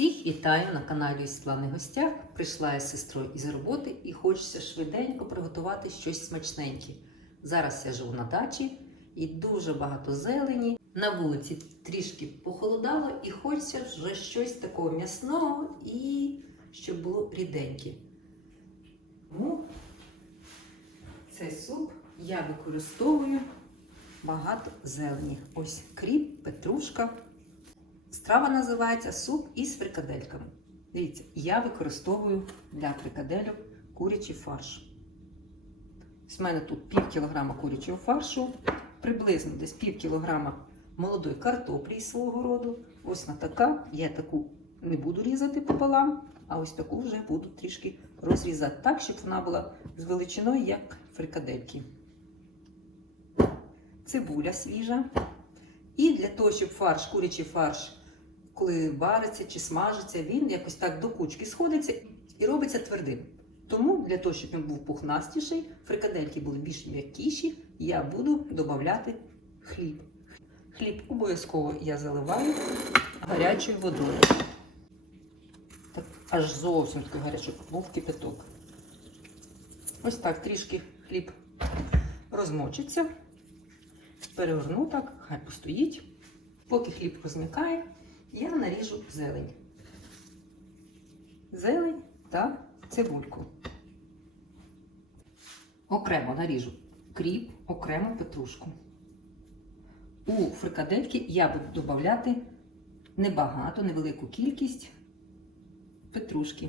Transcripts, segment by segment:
Всіх вітаю на каналі Світлани Гостях. Прийшла я з сестрою із роботи і хочеться швиденько приготувати щось смачненьке. Зараз я живу на дачі і дуже багато зелені. На вулиці трішки похолодало і хочеться вже щось такого м'ясного і щоб було ріденьке. Тому цей суп я використовую багато зелені. Ось кріп, петрушка. Страва називається суп із фрикадельками. Дивіться, я використовую для фрикадельок курячий фарш. Ось в мене тут пів кілограма курячого фаршу, приблизно десь пів кілограма молодої картоплі із свого роду. Ось на така. Я таку не буду різати пополам, а ось таку вже буду трішки розрізати так, щоб вона була з величиною, як фрикадельки. Цибуля свіжа. І для того, щоб фарш, курячий фарш, коли вариться чи смажиться, він якось так до кучки сходиться і робиться твердим. Тому для того, щоб він був пухнастіший, фрикадельки були більш м'якіші, я буду додати хліб. Хліб обов'язково я заливаю гарячою водою. Так, аж зовсім такий гарячий, був кипяток. Ось так трішки хліб розмочиться. Переверну так, хай постоїть. Поки хліб розмикає, я наріжу зелень. Зелень та цибульку. Окремо наріжу кріп, окремо петрушку. У фрикадельки я буду додати небагато, невелику кількість петрушки.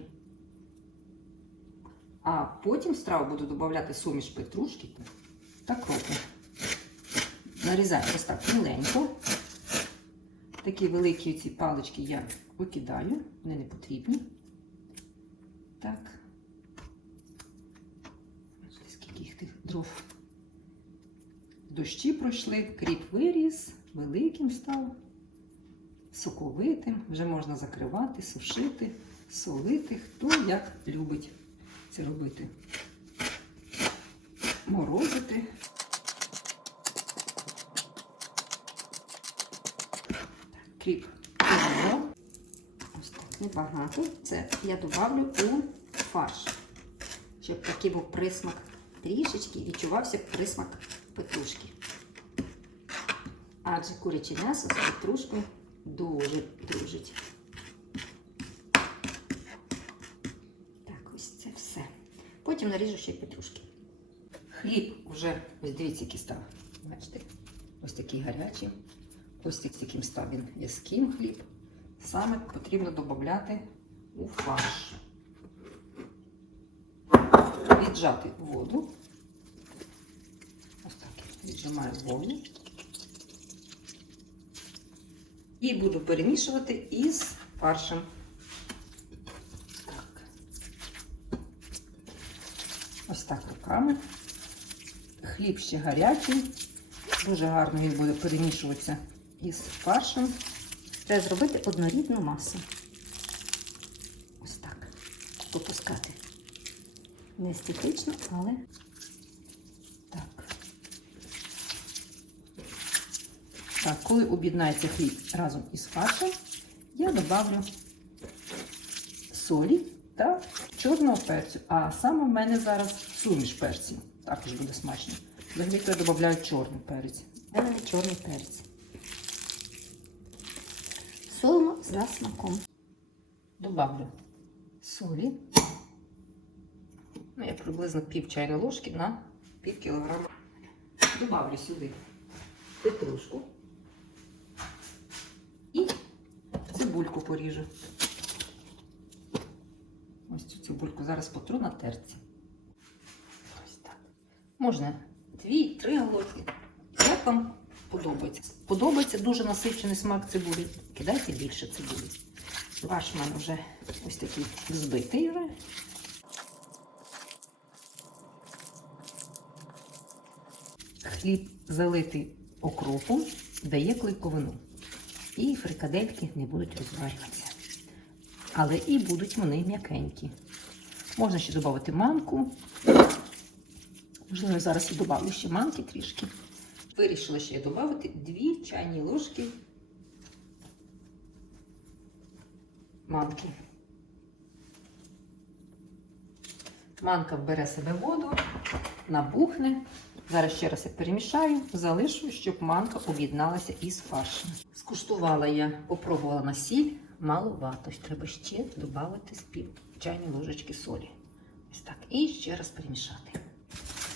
А потім в страву буду додати суміш петрушки та кропу. Нарізаю ось так міленько. Такі великі ці палички я викидаю, вони не потрібні. Так. Скільки їх тих дров. Дощі пройшли, кріп виріс, великим став, соковитим, вже можна закривати, сушити, солити, хто як любить це робити. Морозити. Кріп помило. Ось так, небагато. Це я добавлю у фарш, щоб такий був присмак трішечки відчувався присмак петрушки. Адже куряче м'ясо з петрушкою дуже дружить. Так, ось це все. Потім наріжу ще петрушки. Хліб вже, ось дивіться, який став. Бачите? Ось такий гарячий. Ось таким став він в'язким хліб. Саме потрібно додати у фарш. Віджати воду. Ось так віджимаю воду. І буду перемішувати із фаршем. Так. Ось так руками. Хліб ще гарячий. Дуже гарно він буде перемішуватися із фаршем. Треба зробити однорідну масу. Ось так. Попускати. Не естетично, але так. Так, коли об'єднається хліб разом із фаршем, я додавлю солі та чорного перцю. А саме в мене зараз суміш перців. Також буде смачно. Взагалі я додаю чорний перець. Де мене чорний перець. За смаком. Добавлю солі. Ну, я приблизно пів чайної ложки на пів кілограма. Добавлю сюди петрушку і цибульку поріжу. Ось цю цибульку зараз потру на терці. Ось так. Можна дві-три головки. Як вам подобається? Подобається дуже насичений смак цибулі. Кидайте більше цибулі. Ваш мене вже ось такий збитий вже. Хліб залитий окропом дає клейковину. І фрикадельки не будуть розварюватися. Але і будуть вони м'якенькі. Можна ще додати манку. Можливо, зараз я додавлю ще манки трішки. Вирішила ще додати 2 чайні ложки манки. Манка вбере себе воду, набухне. Зараз ще раз я перемішаю, залишу, щоб манка об'єдналася із фаршем. Скуштувала я, попробувала на сіль, маловато. Треба ще додати з пів чайної ложечки солі. Ось так. І ще раз перемішати.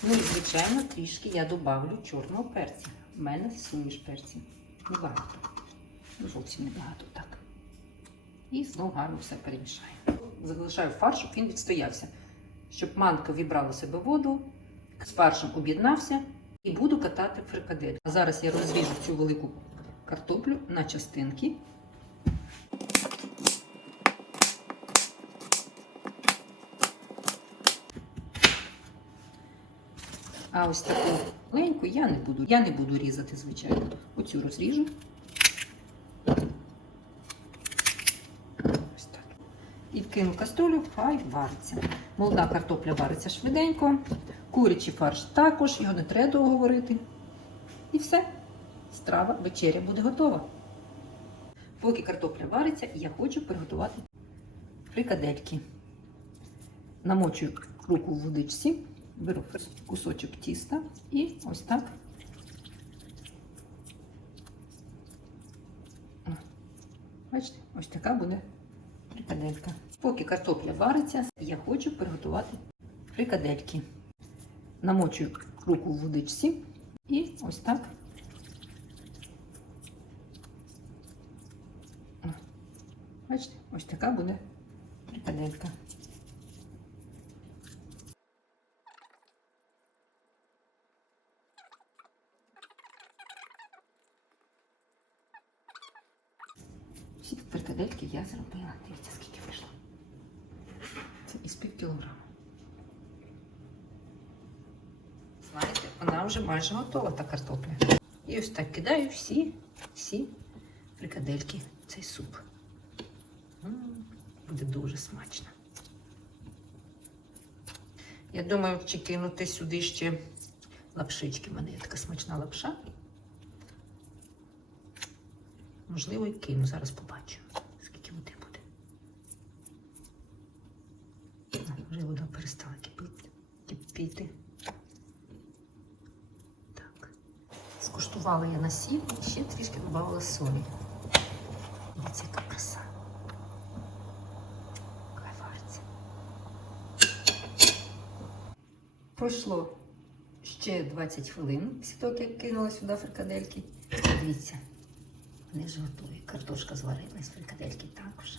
Ну і, звичайно, трішки я додавлю чорного перця. У мене суміш перців. Небагато. Ну, Зовсім небагато так. І знову гарно все перемішаю. Залишаю фарш, щоб він відстоявся. Щоб манка вібрала себе воду, з фаршем об'єднався і буду катати фрикадель. А зараз я розріжу цю велику картоплю на частинки. А ось таку маленьку я не буду. Я не буду різати, звичайно. Оцю розріжу. Ось так. І вкину каструлю, хай вариться. Молода картопля вариться швиденько. Курячий фарш також, його не треба довго. І все. Страва, вечеря буде готова. Поки картопля вариться, я хочу приготувати фрикадельки. Намочую руку в водичці, беру кусочок тіста і ось так. Бачите, ось така буде фрикаделька. Поки картопля вариться, я хочу приготувати фрикадельки. Намочую руку в водичці і ось так. Бачите, ось така буде фрикаделька. Всі фрикадельки я зробила. Дивіться, скільки вийшло. Це із пів кілограма. Знаєте, вона вже майже готова, та картопля. І ось так кидаю всі, всі фрикадельки в цей суп. Буде дуже смачно. Я думаю, чи кинути сюди ще лапшички. У мене є така смачна лапша. Можливо, і кину. Зараз побачу, скільки води буде. Вже вода перестала кипіти. Так. Скуштувала я на сіль і ще трішки додавала солі. Дивіться, яка краса. Вариться. Пройшло ще 20 хвилин після того, як кинула сюди фрикадельки. Дивіться, вони ж готові. Картошка зварилась, фрикадельки також.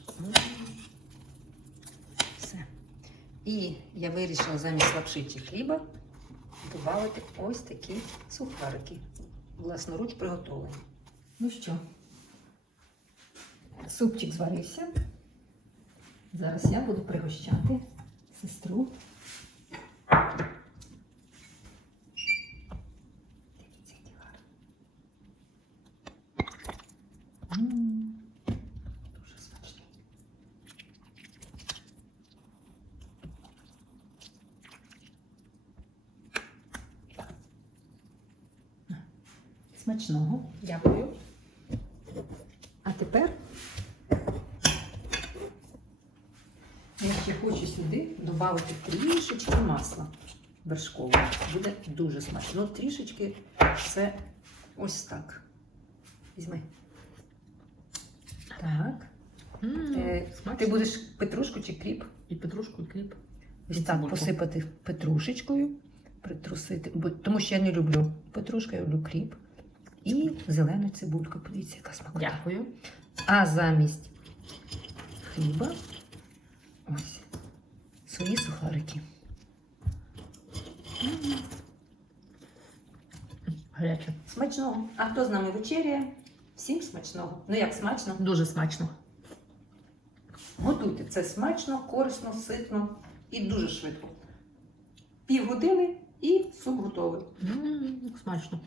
Все. І я вирішила замість лапши чи хліба додати ось такі сухарики. Власноруч приготовлені. Ну що, супчик зварився. Зараз я буду пригощати сестру. Смачного. Дякую. А тепер я ще хочу сюди додати трішечки масла вершкового. Буде дуже смачно. Ну, трішечки це ось так. Візьми. Так. Е, смачно. Ти будеш петрушку чи кріп? І петрушку, і кліп. Ось так посипати петрушечкою, притрусити, тому що я не люблю петрушку, я люблю кріп. І зелену цибульку. Подивіться, яка смакота. Дякую. А замість хліба ось свої сухарики. М, Гаряче. Смачного. А хто з нами вечеряє? Всім смачного. Ну як смачно? Дуже смачно. Готуйте це смачно, корисно, ситно і дуже швидко. Півгодини і суп готовий. М, Смачно.